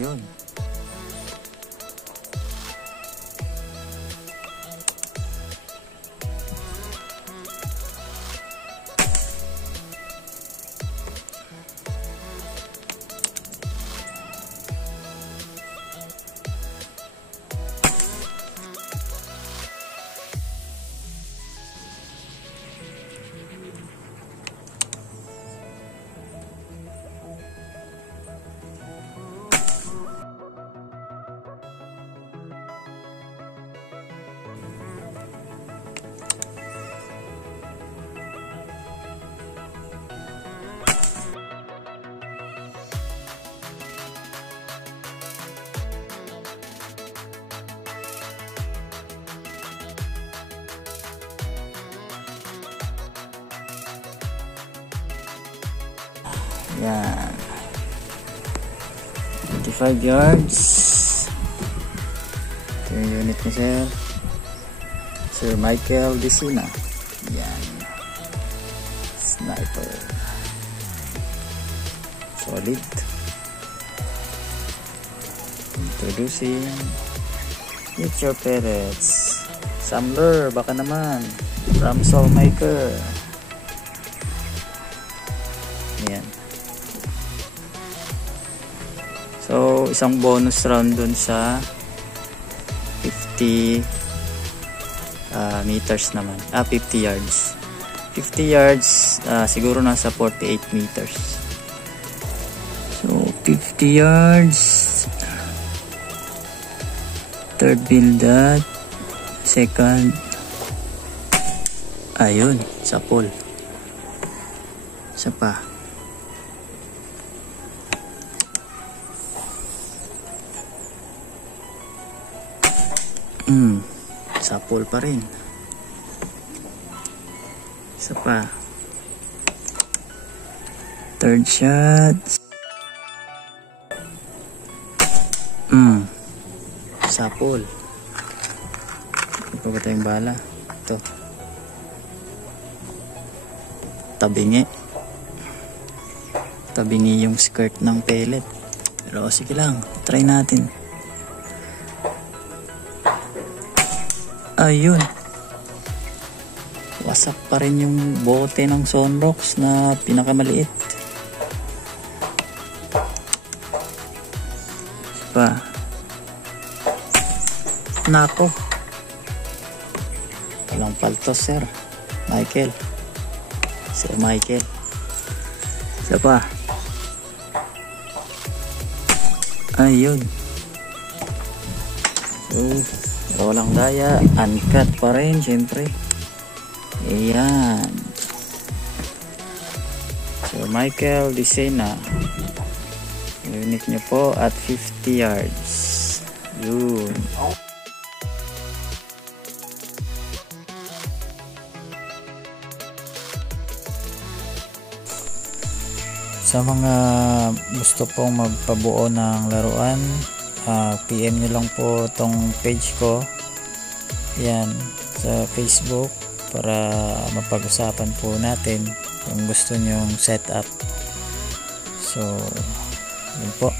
Yun. Yan. 25 yards. Ito yung unit ni Sir Michael Desina. Yan. Sniper. Solid. Introducing Future Pellets. Samler, baka naman. Ramsol Maker. Yan. So, isang bonus round dun sa 50 meters naman. 50 yards. 50 yards, siguro nasa 48 meters. So, 50 yards. Third build that. Second. Ayun, sa pole. Isa pa. Sapol pa rin. Isa pa. Third shot. Sapol. Ito pa ba tayong bala? Ito. Tabingi. Tabingi yung skirt ng pellet. Pero sige lang. Try natin. Ayun. Wasak pa rin yung bote ng Sunrocks na pinakamaliit. Pa. Nako. Walang paltos, Sir Michael. Sir Michael. Isa pa. Ayun. Walang daya, uncut pa rin syempre. Ayan. Sir Michael Desina. Unit nyo po at 50 yards. Yun. Sa mga gusto pong magpabuo ng laruan, PM nyo lang po tong page ko. Yan, sa Facebook para mapag-usapan po natin kung gusto nyong setup. So, yun po.